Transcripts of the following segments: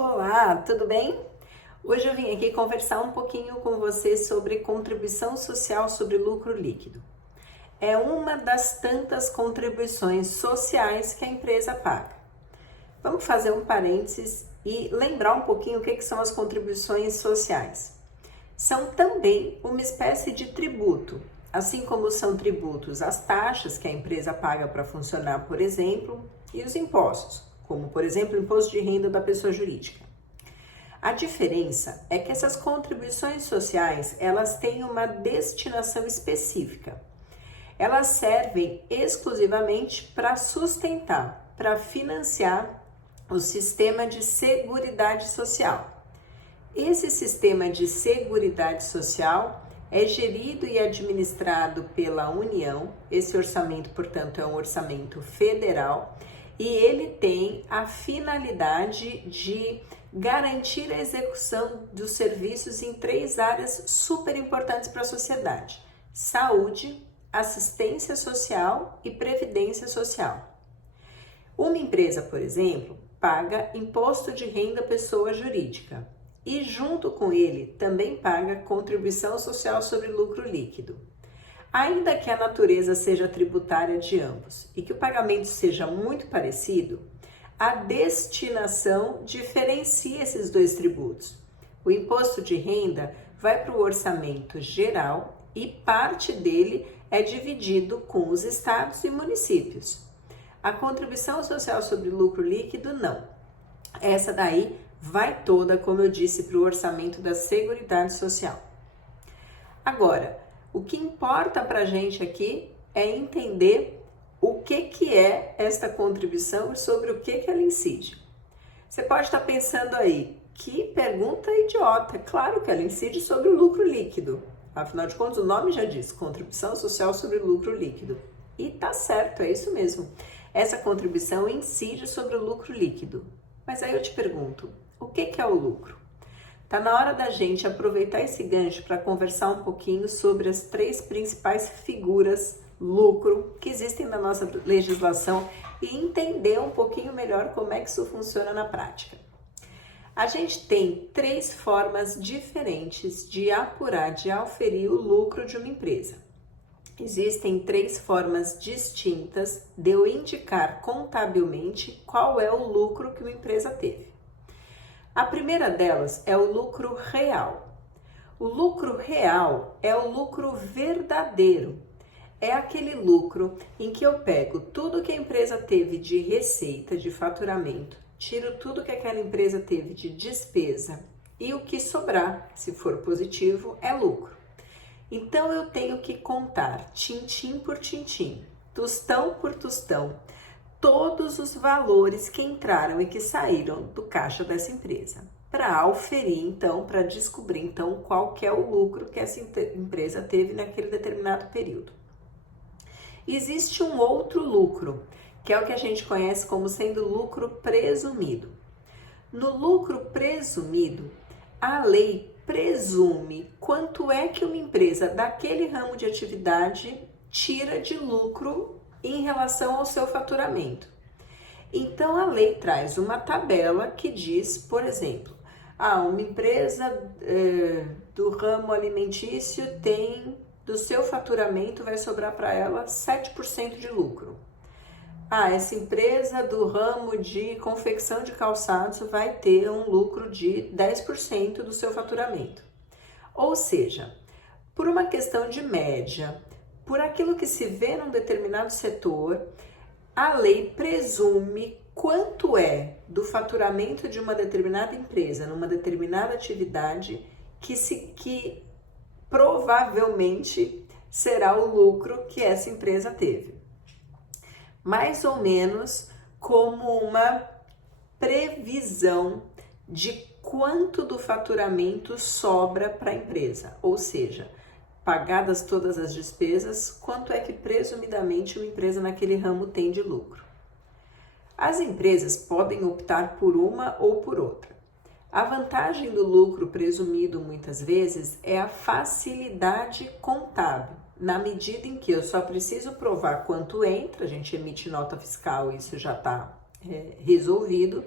Olá, tudo bem? Hoje eu vim aqui conversar um pouquinho com você sobre contribuição social sobre lucro líquido. É uma das tantas contribuições sociais que a empresa paga. Vamos fazer um parênteses e lembrar um pouquinho o que são as contribuições sociais. São também uma espécie de tributo, assim como são tributos as taxas que a empresa paga para funcionar, por exemplo, e os impostos, como por exemplo o imposto de renda da pessoa jurídica. A diferença é que essas contribuições sociais, elas têm uma destinação específica. Elas servem exclusivamente para sustentar, para financiar o sistema de seguridade social. Esse sistema de seguridade social é gerido e administrado pela União. Esse orçamento, portanto, é um orçamento federal e ele tem a finalidade de garantir a execução dos serviços em 3 áreas super importantes para a sociedade: saúde, assistência social e previdência social. Uma empresa, por exemplo, paga imposto de renda pessoa jurídica e junto com ele também paga contribuição social sobre lucro líquido. Ainda que a natureza seja tributária de ambos e que o pagamento seja muito parecido, a destinação diferencia esses dois tributos. O imposto de renda vai para o orçamento geral e parte dele é dividido com os estados e municípios. A contribuição social sobre lucro líquido, não. Essa daí vai toda, como eu disse, para o orçamento da Seguridade Social. Agora, o que importa para a gente aqui é entender o que é esta contribuição e sobre o que ela incide. Você pode estar pensando aí, que pergunta idiota. Claro que ela incide sobre o lucro líquido. Afinal de contas, o nome já diz, contribuição social sobre lucro líquido. E tá certo, é isso mesmo. Essa contribuição incide sobre o lucro líquido. Mas aí eu te pergunto, o que é o lucro? Tá na hora da gente aproveitar esse gancho para conversar um pouquinho sobre as 3 principais figuras lucro que existem na nossa legislação e entender um pouquinho melhor como é que isso funciona na prática. A gente tem 3 formas diferentes de apurar, de aferir o lucro de uma empresa. Existem 3 formas distintas de eu indicar contabilmente qual é o lucro que uma empresa teve. A primeira delas é o lucro real. O lucro real é o lucro verdadeiro. É aquele lucro em que eu pego tudo que a empresa teve de receita, de faturamento, tiro tudo que aquela empresa teve de despesa e o que sobrar, se for positivo, é lucro. Então eu tenho que contar tintim por tintim, tostão por tostão, todos os valores que entraram e que saíram do caixa dessa empresa, para auferir então, para descobrir então qual que é o lucro que essa empresa teve naquele determinado período. Existe um outro lucro, que é o que a gente conhece como sendo lucro presumido. No lucro presumido, a lei presume quanto é que uma empresa daquele ramo de atividade tira de lucro em relação ao seu faturamento. Então a lei traz uma tabela que diz, por exemplo, uma empresa do ramo alimentício tem, do seu faturamento vai sobrar para ela 7% de lucro. Essa empresa do ramo de confecção de calçados vai ter um lucro de 10% do seu faturamento. Ou seja, por uma questão de média, por aquilo que se vê num determinado setor, a lei presume quanto é do faturamento de uma determinada empresa, numa determinada atividade, que provavelmente será o lucro que essa empresa teve. Mais ou menos como uma previsão de quanto do faturamento sobra para a empresa, ou seja, pagadas todas as despesas, quanto é que presumidamente uma empresa naquele ramo tem de lucro. As empresas podem optar por uma ou por outra. A vantagem do lucro presumido muitas vezes é a facilidade contábil, na medida em que eu só preciso provar quanto entra, a gente emite nota fiscal e isso já está resolvido,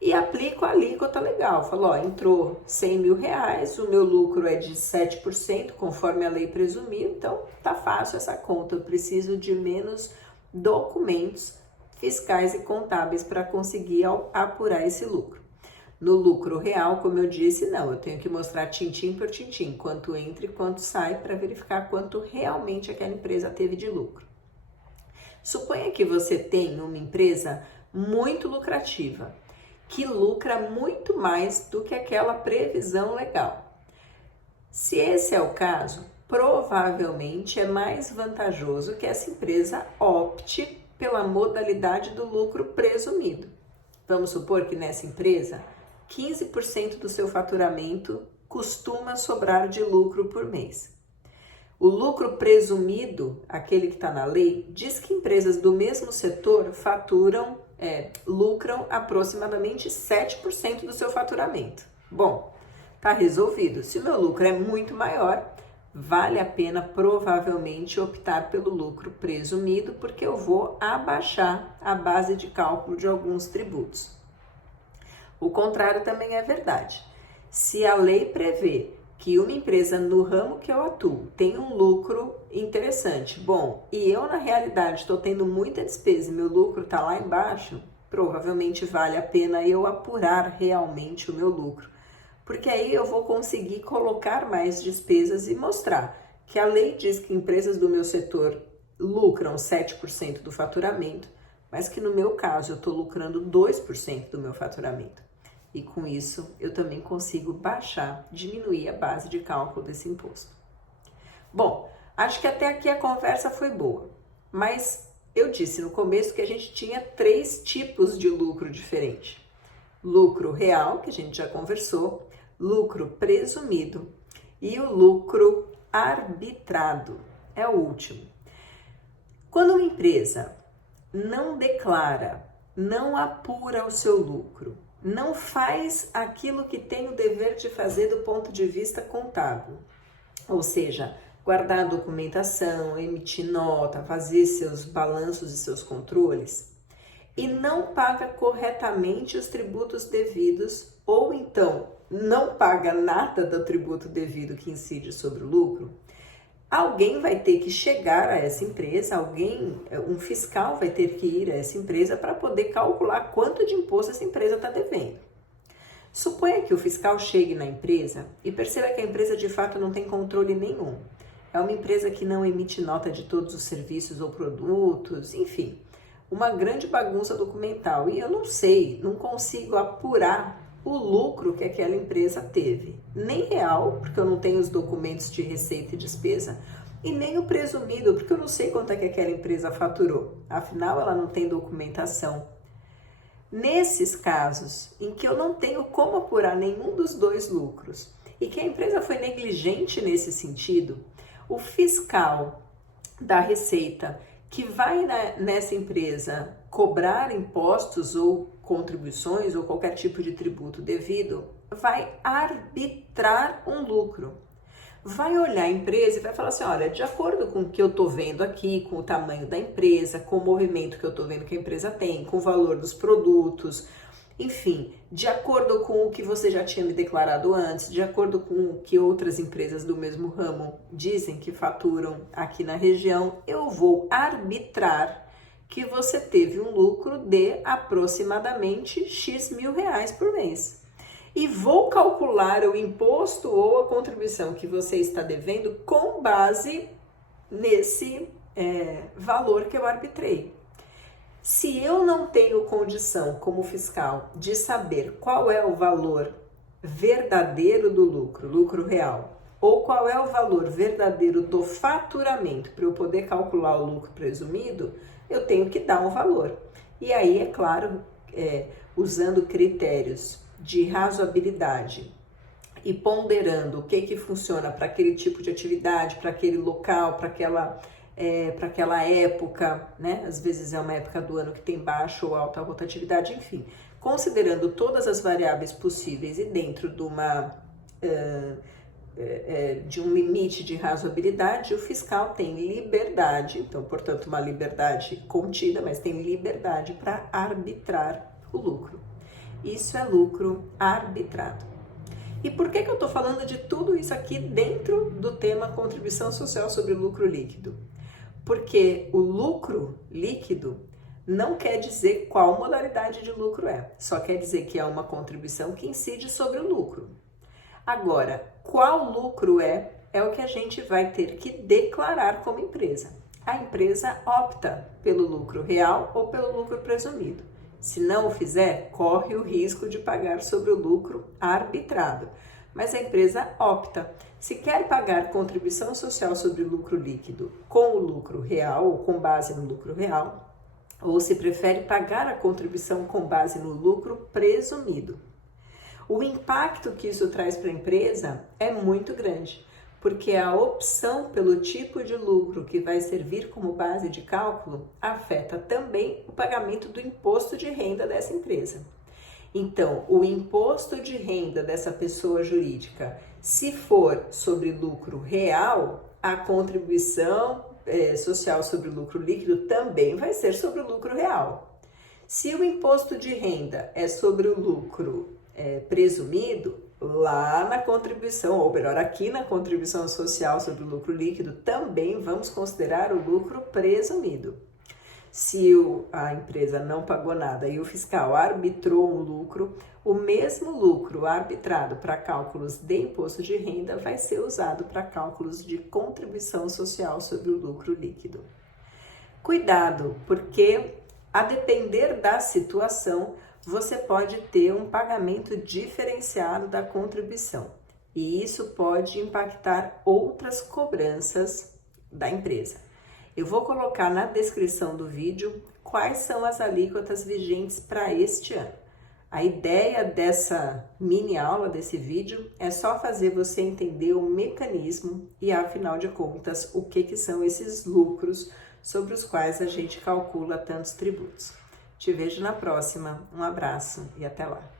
e aplico a alíquota legal. Falo, ó, entrou 100 mil reais, o meu lucro é de 7%, conforme a lei presumiu, então tá fácil essa conta, eu preciso de menos documentos fiscais e contábeis para conseguir apurar esse lucro. No lucro real, como eu disse, não, eu tenho que mostrar tintim por tintim, quanto entra e quanto sai, para verificar quanto realmente aquela empresa teve de lucro. Suponha que você tem uma empresa muito lucrativa, que lucra muito mais do que aquela previsão legal. Se esse é o caso, provavelmente é mais vantajoso que essa empresa opte pela modalidade do lucro presumido. Vamos supor que nessa empresa, 15% do seu faturamento costuma sobrar de lucro por mês. O lucro presumido, aquele que está na lei, diz que empresas do mesmo setor lucram aproximadamente 7% do seu faturamento. Bom, está resolvido. Se o meu lucro é muito maior, vale a pena provavelmente optar pelo lucro presumido, porque eu vou abaixar a base de cálculo de alguns tributos. O contrário também é verdade. Se a lei prevê que uma empresa no ramo que eu atuo tem um lucro interessante, bom, e eu na realidade estou tendo muita despesa e meu lucro está lá embaixo, provavelmente vale a pena eu apurar realmente o meu lucro, porque aí eu vou conseguir colocar mais despesas e mostrar que a lei diz que empresas do meu setor lucram 7% do faturamento, mas que no meu caso eu estou lucrando 2% do meu faturamento. E com isso, eu também consigo diminuir a base de cálculo desse imposto. Bom, acho que até aqui a conversa foi boa, mas eu disse no começo que a gente tinha 3 tipos de lucro diferente. Lucro real, que a gente já conversou, lucro presumido e o lucro arbitrado, é o último. Quando uma empresa não declara, não apura o seu lucro, não faz aquilo que tem o dever de fazer do ponto de vista contábil, ou seja, guardar a documentação, emitir nota, fazer seus balanços e seus controles, e não paga corretamente os tributos devidos, ou então não paga nada do tributo devido que incide sobre o lucro, alguém vai ter que chegar a essa empresa, um fiscal vai ter que ir a essa empresa para poder calcular quanto de imposto essa empresa está devendo. Suponha que o fiscal chegue na empresa e perceba que a empresa de fato não tem controle nenhum. É uma empresa que não emite nota de todos os serviços ou produtos, enfim, uma grande bagunça documental. E eu não consigo apurar o lucro que aquela empresa teve, nem real, porque eu não tenho os documentos de receita e despesa, e nem o presumido, porque eu não sei quanto é que aquela empresa faturou, afinal ela não tem documentação. Nesses casos em que eu não tenho como apurar nenhum dos dois lucros e que a empresa foi negligente nesse sentido, o fiscal da Receita que vai nessa empresa cobrar impostos ou contribuições ou qualquer tipo de tributo devido, vai arbitrar um lucro. Vai olhar a empresa e vai falar assim, olha, de acordo com o que eu estou vendo aqui, com o tamanho da empresa, com o movimento que eu estou vendo que a empresa tem, com o valor dos produtos, enfim, de acordo com o que você já tinha me declarado antes, de acordo com o que outras empresas do mesmo ramo dizem que faturam aqui na região, eu vou arbitrar que você teve um lucro de aproximadamente X mil reais por mês. E vou calcular o imposto ou a contribuição que você está devendo com base nesse valor que eu arbitrei. Se eu não tenho condição, como fiscal, de saber qual é o valor verdadeiro do lucro real, ou qual é o valor verdadeiro do faturamento para eu poder calcular o lucro presumido, eu tenho que dar um valor. E aí, é claro, usando critérios de razoabilidade e ponderando o que funciona para aquele tipo de atividade, para aquele local, para aquela época, né? Às vezes é uma época do ano que tem baixa ou alta rotatividade, enfim. Considerando todas as variáveis possíveis e dentro de um limite de razoabilidade, o fiscal tem liberdade, então, portanto, uma liberdade contida, mas tem liberdade para arbitrar o lucro. Isso é lucro arbitrado. E por que eu estou falando de tudo isso aqui dentro do tema contribuição social sobre lucro líquido? Porque o lucro líquido não quer dizer qual modalidade de lucro é, só quer dizer que é uma contribuição que incide sobre o lucro. Agora, qual lucro é o que a gente vai ter que declarar como empresa. A empresa opta pelo lucro real ou pelo lucro presumido. Se não o fizer, corre o risco de pagar sobre o lucro arbitrado. Mas a empresa opta. Se quer pagar contribuição social sobre o lucro líquido com o lucro real ou com base no lucro real, ou se prefere pagar a contribuição com base no lucro presumido. O impacto que isso traz para a empresa é muito grande, porque a opção pelo tipo de lucro que vai servir como base de cálculo afeta também o pagamento do imposto de renda dessa empresa. Então, o imposto de renda dessa pessoa jurídica, se for sobre lucro real, a contribuição social sobre o lucro líquido também vai ser sobre o lucro real. Se o imposto de renda é sobre o lucro presumido, lá na contribuição, ou melhor, aqui na contribuição social sobre o lucro líquido, também vamos considerar o lucro presumido. Se a empresa não pagou nada e o fiscal arbitrou um lucro, o mesmo lucro arbitrado para cálculos de imposto de renda vai ser usado para cálculos de contribuição social sobre o lucro líquido. Cuidado, porque a depender da situação, você pode ter um pagamento diferenciado da contribuição e isso pode impactar outras cobranças da empresa. Eu vou colocar na descrição do vídeo quais são as alíquotas vigentes para este ano. A ideia dessa mini aula, desse vídeo, é só fazer você entender o mecanismo e, afinal de contas, o que são esses lucros sobre os quais a gente calcula tantos tributos. Te vejo na próxima, um abraço e até lá!